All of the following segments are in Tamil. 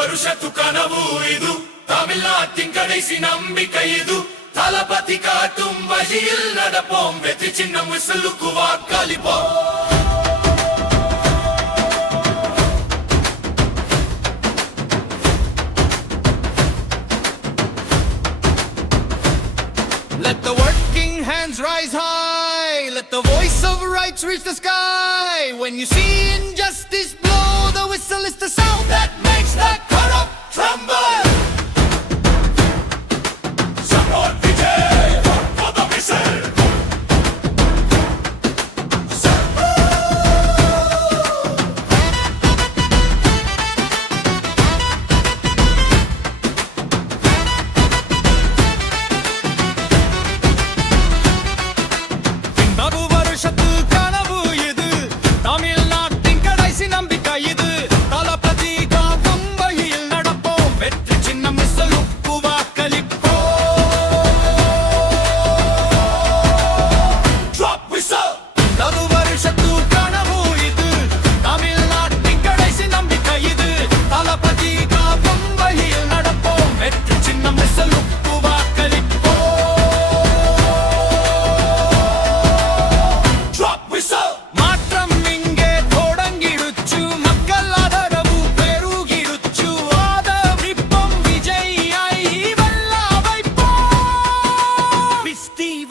வருஷத்து கனவு இது தமிழ்நாட்டின் கடைசி நம்பிக்கை இது தளபதி காட்டும் வழியில் நடப்போம் வெற்றி சின்னம் விசிலுக்கு வாக்களிப்போம் Let the working hands rise high, let the voice of rights reach the sky. When you see injustice blow, the whistle is the sound that makes the corrupt tremble. Support Vijay, vote for the whistle.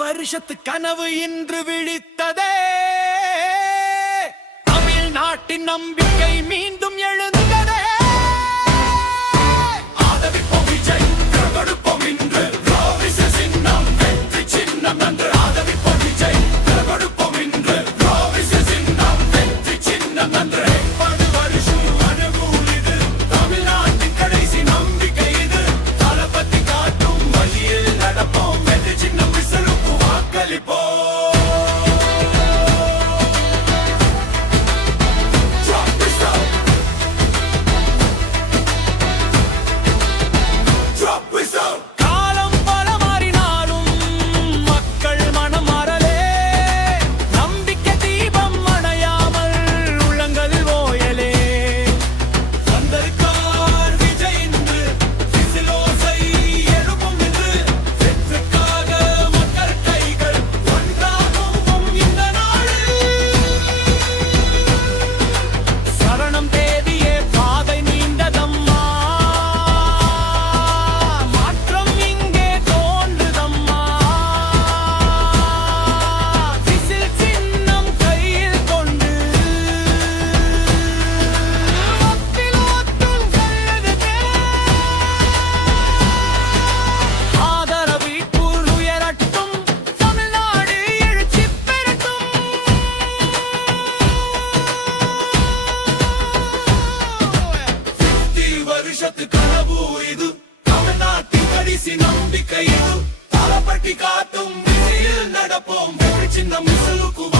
வருஷத்து கனவு இன்று விழித்ததே தமிழ்நாட்டின் நம்பிக்கை மீண்டும் எழுந்ததே ஆதரிப்போம் விஜய் கொடுப்போம் இன்று சின்னம் வெற்றி சின்னம் நன்று ஆதரிப்போம் விஜய் கொடுப்போம் இன்று சின்னம் வெற்றி சின்னம் நன்று வருஷம் அனுகூல் இது தமிழ்நாட்டின் கடைசி நம்பிக்கை இது தளபதி காட்டும் வழியில் நடப்போம் வெற்றி சின்னம் விசிலுக்கு வாக்களிப்போம் கனவு இது தமிழ்நாட்டின் கடைசி நம்பிக்கை இது தளபதி காட்டும் விசில் நடப்போம் வெற்றி சின்னம் விசிலுக்கு